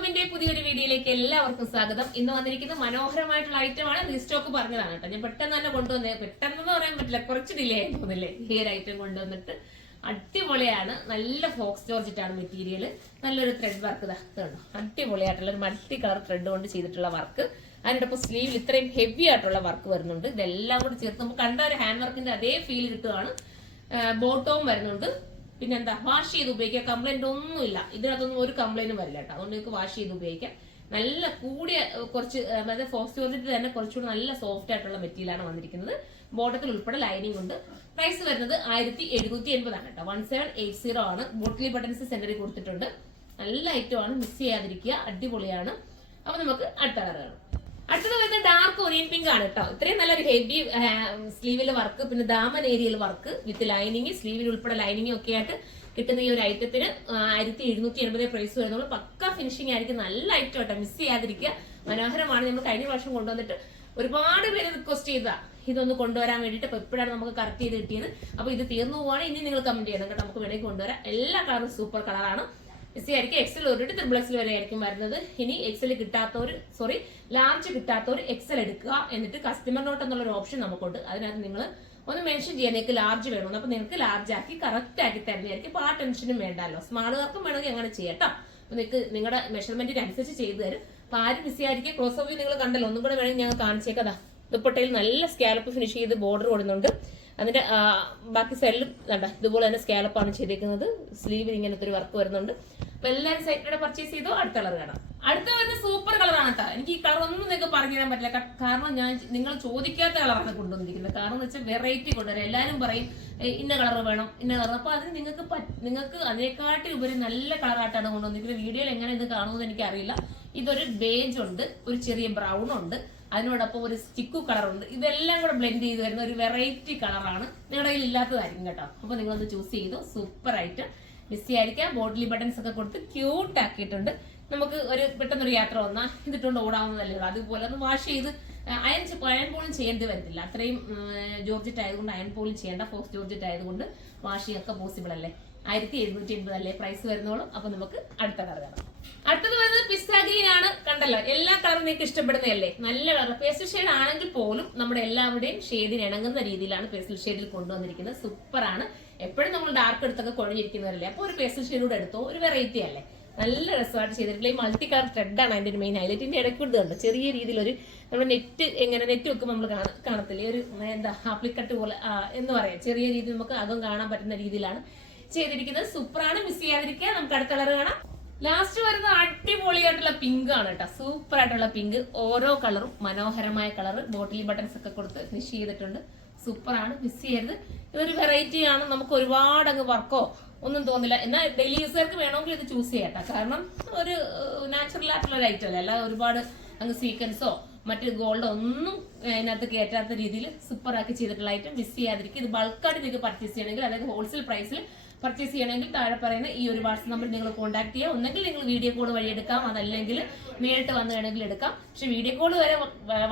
ഹബിന്റെ പുതിയൊരു വീഡിയോയിലേക്ക് എല്ലാവർക്കും സ്വാഗതം. ഇന്ന് വന്നിരിക്കുന്ന മനോഹരമായിട്ടുള്ള ഐറ്റമാണ്. റീസ്റ്റോക്ക് പറഞ്ഞതാണ് കേട്ടോ. ഞാൻ പെട്ടെന്ന് തന്നെ കൊണ്ടുവന്നേ, പെട്ടെന്ന് പറയാൻ പറ്റില്ല, കുറച്ച് ഡിലേ ആയി തോന്നില്ലേ ഈ ഒരു ഐറ്റം കൊണ്ടുവന്നിട്ട്. അടിപൊളിയാണ്, നല്ല ഫോക്സ് ജോർജറ്റ് ആണ് മെറ്റീരിയൽ. നല്ലൊരു ത്രെഡ് വർക്ക് കണ്ടോ, അടിപൊളിയായിട്ടുള്ള ഒരു മൾട്ടി കളർ ത്രെഡ് കൊണ്ട് ചെയ്തിട്ടുള്ള വർക്ക്. അതിനോടൊപ്പം സ്ലീവിൽ ഇത്രയും ഹെവി ആയിട്ടുള്ള വർക്ക് വരുന്നുണ്ട്. ഇതെല്ലാം കൂടി ചേർത്ത് നമുക്ക് കണ്ട ഒരു ഹാൻഡ് വർക്കിന്റെ അതേ ഫീൽ കിട്ടുകയാണ്. ബോട്ടവും വരുന്നുണ്ട്. പിന്നെ എന്താ, വാഷ് ചെയ്ത് ഉപയോഗിക്കാം, കംപ്ലൈന്റ് ഒന്നുമില്ല. ഇതിനകത്തൊന്നും ഒരു കംപ്ലൈന്റും വരില്ല കേട്ടോ. അതുകൊണ്ട് നിങ്ങൾക്ക് വാഷ് ചെയ്ത് ഉപയോഗിക്കാം. നല്ല കൂടിയ കുറച്ച്, അതായത് ഫോക്സ് ജോർജറ്റ് തന്നെ കുറച്ചുകൂടി നല്ല സോഫ്റ്റ് ആയിട്ടുള്ള മെറ്റീരിയലാണ് വന്നിരിക്കുന്നത്. ബോട്ടത്തിൽ ഉൾപ്പെടെ ലൈനിങ് ഉണ്ട്. പ്രൈസ് വരുന്നത് 1780 ആണ് കേട്ടോ. 1780 ആണ്. ബോട്ടിലി ബട്ടൺസ് സെന്ററിൽ കൊടുത്തിട്ടുണ്ട്. നല്ല ഐറ്റം ആണ്, മിസ് ചെയ്യാതിരിക്കുക, അടിപൊളിയാണ്. അപ്പൊ നമുക്ക് അടുത്ത കളർ കാണാം. അടുത്തത് വരുന്നത് ഡാർക്ക് ഒനിയൻ പിങ്ക് ആണ് കേട്ടോ. ഇത്രയും നല്ലൊരു ഹെവി സ്ലീവിൽ വർക്ക്, പിന്നെ ദാമൻ ഏരിയയിൽ വർക്ക് വിത്ത് ലൈനിങ്, സ്ലീവിൽ ഉൾപ്പെടെ ലൈനിങ് ഒക്കെ ആയിട്ട് കിട്ടുന്ന ഈ ഒരു ഐറ്റത്തിന് 1780 പ്രൈസ് വരുന്നുള്ളൂ. പക്ക ഫിനിഷിംഗ് ആയിരിക്കും. നല്ല ഐറ്റം കേട്ടോ, മിസ് ചെയ്യാതിരിക്കുക. മനോഹരമാണ്. നമ്മൾ കഴിഞ്ഞ വർഷം കൊണ്ടുവന്നിട്ട് ഒരുപാട് പേര് റിക്വസ്റ്റ് ചെയ്താ ഇതൊന്ന് കൊണ്ടുവരാൻ വേണ്ടിയിട്ട്. അപ്പൊ എപ്പോഴാണ് നമുക്ക് കറക്റ്റ് ചെയ്ത് കിട്ടിയത്. അപ്പൊ ഇത് തീർന്നു പോവാണ്. ഇനി നിങ്ങൾ കമന്റ് ചെയ്യണം കേട്ടോ, നമുക്ക് വേണമെങ്കിൽ കൊണ്ടുവരാം. എല്ലാ കളറും സൂപ്പർ കളറാണ്. എസ് ആയിരിക്കും. എക്സൽ തൊട്ടിട്ട് XXL വരെ ആയിരിക്കും വരുന്നത്. ഇനി എക്സൽ കിട്ടാത്തവർ, ലാർജ് കിട്ടാത്തവർ എക്സൽ എടുക്കുക. എന്നിട്ട് കസ്റ്റമർ നോട്ട് എന്നുള്ളൊരു ഓപ്ഷൻ നമുക്കുണ്ട്. അതിനകത്ത് നിങ്ങൾ ഒന്ന് മെൻഷൻ ചെയ്യാൻ, നിങ്ങൾക്ക് ലാർജ് വേണമെന്ന്. അപ്പൊ നിങ്ങൾക്ക് ലാർജ് ആക്കി കറക്റ്റ് ആക്കി തരുന്നതായിരിക്കും. അപ്പൊ ആ ടെൻഷനും വേണ്ടല്ലോ. സ്മാളുകാർക്കും വേണമെങ്കിൽ അങ്ങനെ ചെയ്യാം കേട്ടോ. അപ്പൊ നിങ്ങൾക്ക് നിങ്ങളുടെ മെഷർമെന്റിന് അനുസരിച്ച് ചെയ്തു തരും. അപ്പൊ ആരും മിസ് ആയിരിക്കും. ക്ലോസ് ഓഫ് വ്യൂ നിങ്ങൾ കണ്ടല്ലോ, ഒന്നും കൂടെ വേണമെങ്കിൽ ഞങ്ങൾ കാണിച്ചേക്കതാ. ദുപ്പട്ടയിൽ നല്ല സ്കാലപ്പ് ഫിനിഷ് ചെയ്ത് ബോർഡർ കൊടുക്കുന്നുണ്ട്. അതിന്റെ ബാക്കി സൈഡിലും ഇതുപോലെ തന്നെ സ്കാലപ്പാണ് ചെയ്തേക്കുന്നത്. സ്ലീവിൽ ഇങ്ങനത്തെ ഒരു വർക്ക് വരുന്നുണ്ട്. അപ്പൊ എല്ലാവരും സൈറ്റിലൂടെ പർച്ചേസ് ചെയ്തോ. അടുത്ത കളർ കാണാം. അടുത്ത വരുന്ന സൂപ്പർ കളറാണ് കേട്ടോ. എനിക്ക് ഈ കളർ ഒന്നും നിങ്ങൾക്ക് പറഞ്ഞു തരാൻ പറ്റില്ല, കാരണം ഞാൻ നിങ്ങൾ ചോദിക്കാത്ത കളറാണ് കൊണ്ടുവന്നിരിക്കുന്നത്. കാരണം എന്ന് വെച്ചാൽ വെറൈറ്റി കൊണ്ടുവരാം. എല്ലാവരും പറയും ഇന്ന കളർ വേണം, ഇന്ന കളർ. അപ്പൊ അത് നിങ്ങൾക്ക് അതിനെക്കാട്ടി ഉപരി നല്ല കളറായിട്ടാണ് കൊണ്ടുവന്നിരിക്കുന്നത്. വീഡിയോയിൽ എങ്ങനെ ഇത് കാണുമെന്ന് എനിക്കറിയില്ല. ഇതൊരു ബേജ് ഉണ്ട്, ഒരു ചെറിയ ബ്രൗൺ ഉണ്ട്, അതിനോടൊപ്പം ഒരു സ്റ്റിക്കു കളർ ഉണ്ട്. ഇതെല്ലാം കൂടെ ബ്ലെൻഡ് ചെയ്ത് വരുന്ന ഒരു വെറൈറ്റി കളറാണ്. നിങ്ങളുടെ കയ്യിൽ ഇല്ലാത്തതായിരിക്കും കേട്ടോ. അപ്പൊ നിങ്ങളൊന്ന് ചൂസ് ചെയ്തു. സൂപ്പർ ആയിട്ട് മിസ് ചെയ്യാതിരിക്കാം. ബോട്ടിലി ബട്ടൺസ് ഒക്കെ കൊടുത്ത് ക്യൂട്ട് ആക്കിയിട്ടുണ്ട്. നമുക്ക് ഒരു പെട്ടെന്നൊരു യാത്ര വന്നാൽ ഇതിട്ടുകൊണ്ട് ഓടാവുന്നതല്ലേ ഉള്ളൂ. അതുപോലെ ഒന്ന് വാഷ് ചെയ്ത് അയൺ പോലും ചെയ്യേണ്ടി വരത്തില്ല. അത്രയും ജോർജറ്റ് ആയതുകൊണ്ട് അയൺ പോലും ചെയ്യേണ്ട. ഫോക്സ് ജോർജറ്റ് ആയതുകൊണ്ട് വാഷിംഗ് ഒക്കെ പോസിബിൾ അല്ലേ. 1780 അല്ലേ പ്രൈസ് വരുന്നോളും. അപ്പൊ നമുക്ക് അടുത്ത കളർ കാണാം. അടുത്തത് വരുന്നത് പിസ്ത ഗ്രീൻ ആണ്. കണ്ടല്ലോ, എല്ലാ കളറും നിങ്ങൾക്ക് ഇഷ്ടപ്പെടുന്നതല്ലേ. നല്ല കളർ, പേസ്റ്റൽ ഷെയ്ഡ് ആണെങ്കിൽ പോലും നമ്മുടെ എല്ലാവരുടെയും ഷെയ്ഡിന് ഇണങ്ങുന്ന രീതിയിലാണ് പേസ്റ്റൽ ഷെയ്ഡിൽ കൊണ്ടുവന്നിരിക്കുന്നത്. സൂപ്പർ ആണ്. എപ്പോഴും നമ്മൾ ഡാർക്ക് എടുത്തൊക്കെ കുഴഞ്ഞിരിക്കുന്നവരല്ലേ. അപ്പോൾ ഒരു പേസ്റ്റൽ ഷെയ്ഡൂടെ എടുത്തോ, ഒരു വെറൈറ്റി അല്ലേ. നല്ല രസമായിട്ട് ചെയ്തിട്ടുള്ള ഈ മൾട്ടി കളർ ത്രെഡാണ് അതിന്റെ ഒരു മെയിൻ ഹൈലൈറ്റ്. ഇതിന്റെ ഇടയ്ക്ക് ഉണ്ട് ചെറിയ രീതിയിലൊരു നമ്മുടെ നെറ്റ് വെക്കുമ്പോൾ നമ്മൾ കാണത്തില്ലേ, ഒരു എന്താ ആപ്ലിക്കട്ട് പോലെ എന്ന് പറയാം. ചെറിയ രീതിയിൽ നമുക്ക് അകം കാണാൻ പറ്റുന്ന രീതിയിലാണ് ചെയ്തിരിക്കുന്നത്. സൂപ്പറാണ്, മിസ് ചെയ്യാതിരിക്കുക. നമുക്ക് അടുത്ത കളർ കാണാം. ലാസ്റ്റ് വരുന്ന അടിപൊളിയായിട്ടുള്ള പിങ്ക് ആണ് കേട്ടോ. സൂപ്പർ ആയിട്ടുള്ള പിങ്ക്. ഓരോ കളറും മനോഹരമായ കളർ. ബോട്ടിൽ ബട്ടൺസ് ഒക്കെ കൊടുത്ത് ഫിനിഷ് ചെയ്തിട്ടുണ്ട്. സൂപ്പറാണ്, മിസ് ചെയ്യരുത്. ഇതൊരു വെറൈറ്റി ആണ്. നമുക്ക് ഒരുപാട് അങ്ങ് വർക്കോ ഒന്നും തോന്നില്ല. എന്നാൽ ഡെയിലി യൂസർക്ക് വേണമെങ്കിൽ ഇത് ചൂസ് ചെയ്യട്ടെ. കാരണം ഒരു നാച്ചുറൽ ആയിട്ടുള്ള ഒരു ഐറ്റം അല്ലേ. അല്ലാതെ ഒരുപാട് അങ്ങ് സീക്വൻസോ മറ്റ് ഗോൾഡോ ഒന്നും അതിനകത്ത് കയറ്റാത്ത രീതിയിൽ സൂപ്പർ ആക്കി ചെയ്തിട്ടുള്ള ഐറ്റം. മിസ് ചെയ്യാതിരിക്കും. ഇത് ബൾക്കായിട്ട് നിങ്ങൾക്ക് പർച്ചേസ് ചെയ്യണമെങ്കിൽ, അതായത് ഹോൾസെയിൽ പ്രൈസിൽ പർച്ചേസ് ചെയ്യണമെങ്കിൽ താഴെ പറയുന്ന ഈ ഒരു വാട്സ്ആപ്പ് നമ്പർ നിങ്ങൾ കോൺടാക്ട് ചെയ്യുക. ഒന്നെങ്കിൽ നിങ്ങൾ വീഡിയോ കോൾ വഴി എടുക്കാം, അതല്ലെങ്കിൽ നേരിട്ട് വന്ന് വേണമെങ്കിൽ എടുക്കാം. പക്ഷെ വീഡിയോ കോൾ വരെ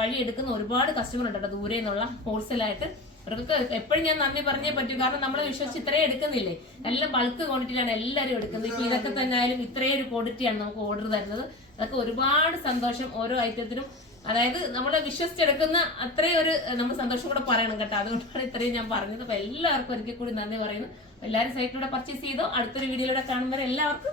വഴി എടുക്കുന്ന ഒരുപാട് കസ്റ്റമർ ഉണ്ട് കേട്ടോ, ദൂരെ നിന്നുള്ള ഹോൾസെയിലായിട്ട്. അവർക്ക് എപ്പോഴും ഞാൻ നന്ദി പറഞ്ഞേ പറ്റൂ. കാരണം നമ്മളെ വിശ്വസിച്ച് ഇത്രയും എടുക്കുന്നില്ലേ. എല്ലാം ബൾക്ക് ക്വാണ്ടിറ്റിയിലാണ് എല്ലാവരും എടുക്കുന്നത്. ഇപ്പൊ ഇതൊക്കെ തന്നെ ആയാലും ഇത്രയും ഒരു ക്വാണ്ടിറ്റിയാണ് നമുക്ക് ഓർഡർ തരുന്നത്. അതൊക്കെ ഒരുപാട് സന്തോഷം. ഓരോ ഐറ്റത്തിനും, അതായത് നമ്മളെ വിശ്വസിച്ചെടുക്കുന്ന അത്രയും ഒരു നമ്മൾ സന്തോഷം കൂടെ പറയണം കേട്ടോ. അതുകൊണ്ടാണ് ഇത്രയും ഞാൻ പറഞ്ഞത്. അപ്പൊ എല്ലാവർക്കും ഒരിക്കൽ കൂടി നന്ദി പറയുന്നു. എല്ലാവരും സൈറ്റിലൂടെ പർച്ചേസ് ചെയ്തോ. അടുത്തൊരു വീഡിയോയിലൂടെ കാണുന്നവരെ എല്ലാവർക്കും